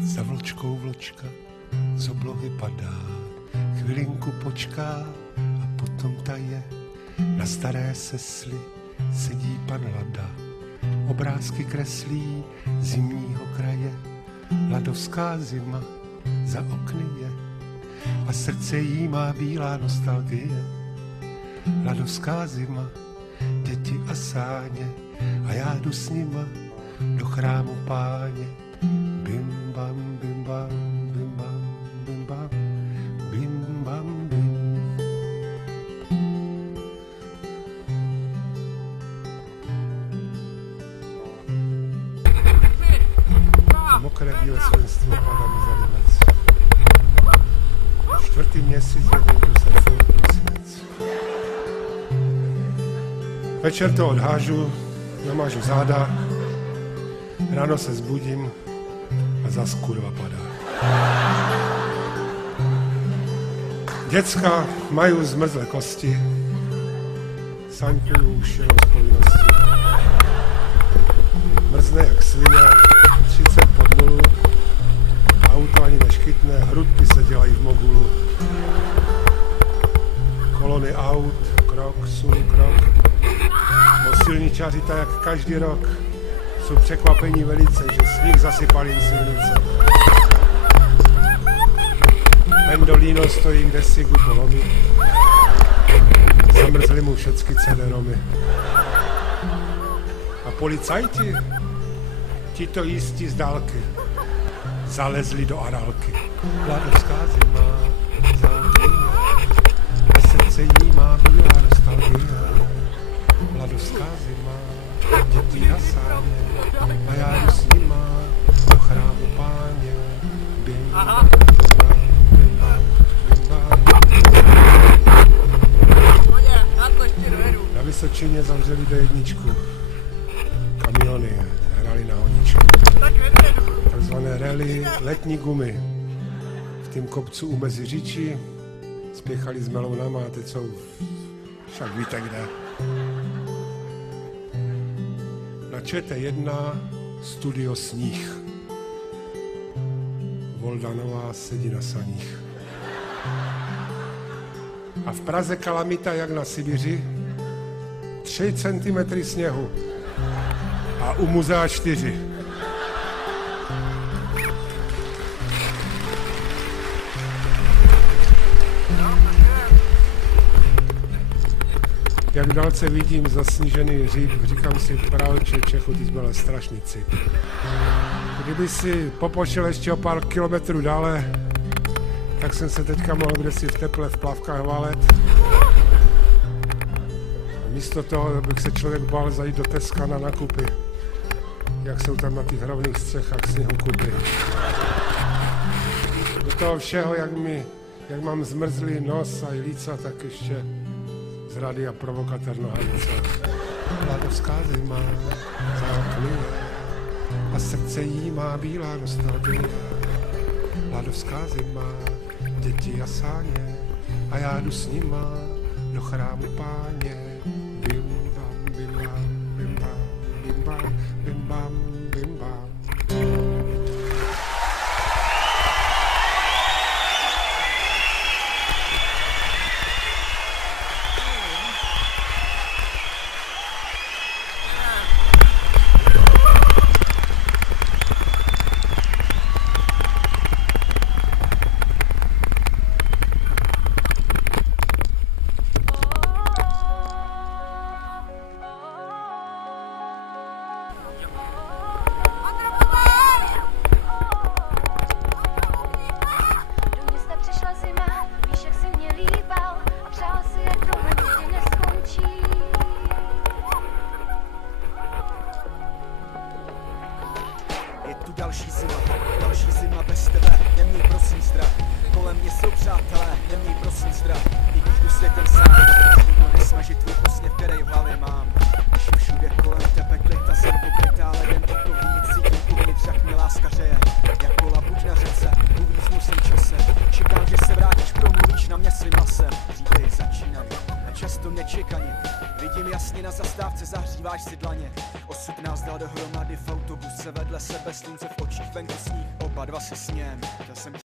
Za vločkou vločka z oblohy padá, chvilinku počká a potom taje. Na staré sesli sedí pan Lada, obrázky kreslí zimního kraje. Ladovská zima za okny je a srdce jí má bílá nostalgie. Ladovská zima, děti a sáně a já jdu s nima do chrámu Páně. Bim bam, bim bam, bim bam, bim bam, bim bam, bim. Mokré bílé svinstvo padá mi za límec. Čtvrtý měsíc venku se furt prosinec. Večer to odhážu, namážu záda, ráno se zbudím a zas kurva padá. Děcka mají zmrzlé kosti, saňkuju už jenom z povinnosti. Mrzne jak svině, 30 pod nulu, auto ani neškytne, hrudky se dělají v mogulu. Kolony aut, krok, sůl, krok. Bo silničáři tak jak každý rok jsou překvapení velice, že sníh zasypal jim silnice. Pendolino stojí kdesi ku polomi, zamrzly mu všecky CD-romy. A policajti, ti to jistí z dálky, zalezli do arálky. Ladovská zima za okny a srdce jí má bílá nostalgie. Ladovská zima, dětí a sáně a já jdu s nima do chrámu Páně. Bim, bam, bim, bam, bim, bam. Na Vysočině zavřeli D1. Kamiony hrali na honičku. Takzvané rally letní gumy. V tým kopcu u Meziříčí spěchali s melounama a teď jsou však víte kde. Na ČT1 studio Sníh. Voldanová sedí na saních. A v Praze kalamita jak na Sibiři. 3 centimetry sněhu. A u muzea 4. Jak v dálce vidím zasnížený hřib, říkám si, pralče Čechu, ty byl strašný cip. Kdyby si popošel ještě o pár kilometrů dále, tak jsem se teďka mohl kdesi v teple v plavkách valet. Místo toho bych se člověk bál zajít do Teska na nakupy, jak jsou tam na těch rovných střechách sněhokupy. Do toho všeho, jak mám zmrzlý nos a líca, tak ještě z rádia provokatér nohavice. Ladovská zima za okny a srdce jí má bílá nostalgie. Ladovská zima, děti a sáně a já jdu s nima do chrámu Páně. Bim bam, bim bam, bim bam, bim bam, bim bam, bim bam. Další zima bez tebe, neměj prosím strach. Kolem mě jsou přátelé, neměj prosím strach. I když jdu světem sám, nikdo nesmaží tvůj úsměv, který v hlavě mám. Když všude kolem tebe klita zem pokrytá ledem, o to víc cítím uvnitř, jak mi láskařeje. Jako labuť na řece, uvíznu jsem časem. Čekám, že se vrátíš, promluvíš na mě svým hlasem. Příběhy začínají a často mě nečekaně. Vidím jasně na zastávce, zahříváš si dlaně. Osud nás dal dohromady v autobuse, vedle sebe slunce v očích, venku sníh, oba dva se sněm. Chtěl jsem